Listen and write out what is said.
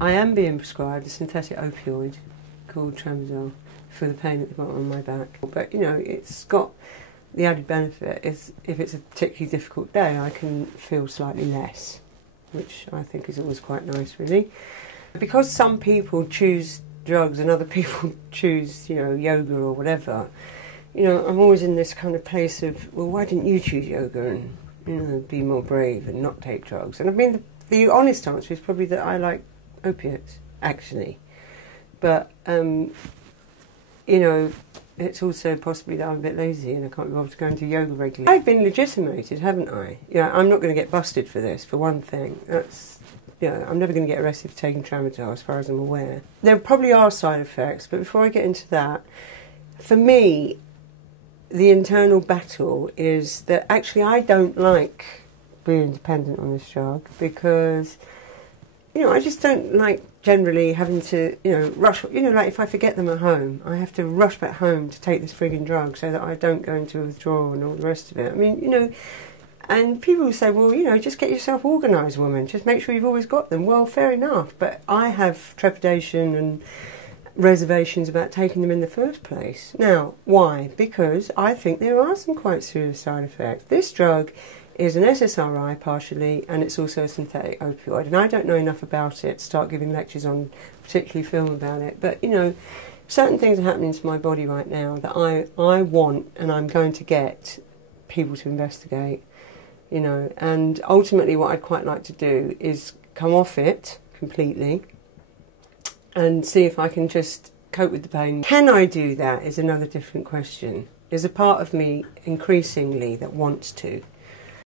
I am being prescribed a synthetic opioid called Tramadol for the pain at the bottom of my back. But, you know, it's got the added benefit is if it's a particularly difficult day, I can feel slightly less, which I think is always quite nice, really. Because some people choose drugs and other people choose, you know, yoga or whatever, you know, I'm always in this kind of place of, well, why didn't you choose yoga and, you know, be more brave and not take drugs? And I mean, the honest answer is probably that I like opiates, actually. But, you know, it's also possibly that I'm a bit lazy and I can't be bothered to go into yoga regularly. I've been legitimated, haven't I? You know, I'm not going to get busted for this, for one thing. That's, you know, I'm never going to get arrested for taking Tramadol, as far as I'm aware. There probably are side effects, but before I get into that, for me, the internal battle is that actually I don't like being dependent on this drug because, you know, I just don't like generally having to, you know, rush. You know, like if I forget them at home, I have to rush back home to take this frigging drug so that I don't go into withdrawal and all the rest of it. I mean, you know, and people say, well, you know, just get yourself organised, woman. Just make sure you've always got them. Well, fair enough, but I have trepidation and reservations about taking them in the first place. Now, why? Because I think there are some quite serious side effects. This drug is an SSRI partially, and it's also a synthetic opioid. And I don't know enough about it to start giving lectures on, particularly film about it. But, you know, certain things are happening to my body right now that I want and I'm going to get people to investigate, you know. And ultimately what I'd quite like to do is come off it completely and see if I can just cope with the pain. Can I do that is another different question. There's a part of me increasingly that wants to.